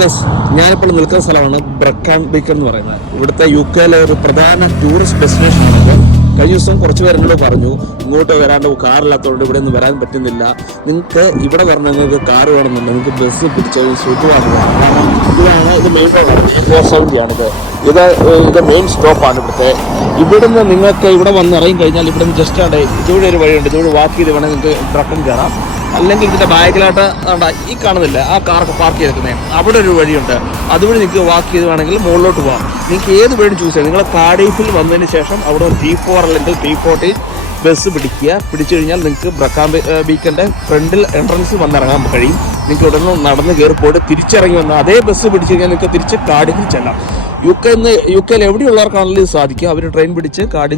Guys, ഞാനിപ്പോൾ നിൽക്കുന്ന സ്ഥലമാണ് ബ്രക്കാൻ ബീക്കൺ എന്ന് പറയുന്നത്. ഇവിടുത്തെ UK ഒരു പ്രധാന ടൂറിസ്റ്റ് ഡെസ്റ്റിനേഷനാണ്. കഴിഞ്ഞ ദിവസം കുറച്ച് പേര് എന്നോട് പറഞ്ഞു ഇങ്ങോട്ട് വരാണ്ട് കാറില്ലാത്തതുകൊണ്ട് ഇവിടെ നിന്ന് വരാൻ പറ്റുന്നില്ല, നിങ്ങൾക്ക് ഇവിടെ വരണം, നിങ്ങൾക്ക് കാർ വേണമെന്നുണ്ട്, നിങ്ങൾക്ക് ബസ് പിടിച്ചത് സുഖമാണ്. ഇതാണ് ഇത് മെയിൻ റോഡാണ്, 470 ആണിത്. ഇത് മെയിൻ സ്റ്റോപ്പാണ് ഇവിടുത്തെ. ഇവിടുന്ന് നിങ്ങൾക്ക് ഇവിടെ വന്ന് ഇറങ്ങി കഴിഞ്ഞാൽ ഇവിടുന്ന് ജസ്റ്റ് ആണ് ഇതുവഴി ഒരു വഴിയുണ്ട്, ഇതുവഴി വാക്ക് ചെയ്ത് വേണമെങ്കിൽ നിങ്ങൾക്ക് ബ്രക്കൻ കയറാം. അല്ലെങ്കിൽ ഇതിൻ്റെ ബാക്കിലായിട്ട് ഈ കാണുന്നില്ല ആ കാറൊക്കെ പാർക്ക് ചെയ്തേക്കുന്നത്, അവിടെ ഒരു വഴിയുണ്ട്, അതുവഴി നിങ്ങൾക്ക് വാക്ക് ചെയ്ത് വേണമെങ്കിൽ മുകളിലോട്ട് പോകാം. നിങ്ങൾക്ക് ഏത് വഴി ചൂസ് ചെയ്യാം. നിങ്ങൾ കാർഡിഫിൽ വന്നതിന് ശേഷം അവിടെ T4 അല്ലെങ്കിൽ T40 ബസ് പിടിച്ചു കഴിഞ്ഞാൽ നിങ്ങൾക്ക് ബ്രക്കാൻ ബീക്കൻ്റെ ഫ്രണ്ടിൽ എൻട്രൻസിൽ വന്നിറങ്ങാൻ കഴിയും. നിങ്ങൾക്ക് ഇവിടെ നിന്ന് നടന്ന് കയറി പോയിട്ട് തിരിച്ചിറങ്ങി വന്നാൽ അതേ ബസ് പിടിച്ചു കഴിഞ്ഞാൽ നിങ്ങൾക്ക് തിരിച്ച് കാർഡിഫിൽ ചെല്ലാം. UK എവിടെയുള്ളവർക്കാണെങ്കിലും ഇത് സാധിക്കും. അവർ ട്രെയിൻ പിടിച്ച് കാർഡിഫിൽ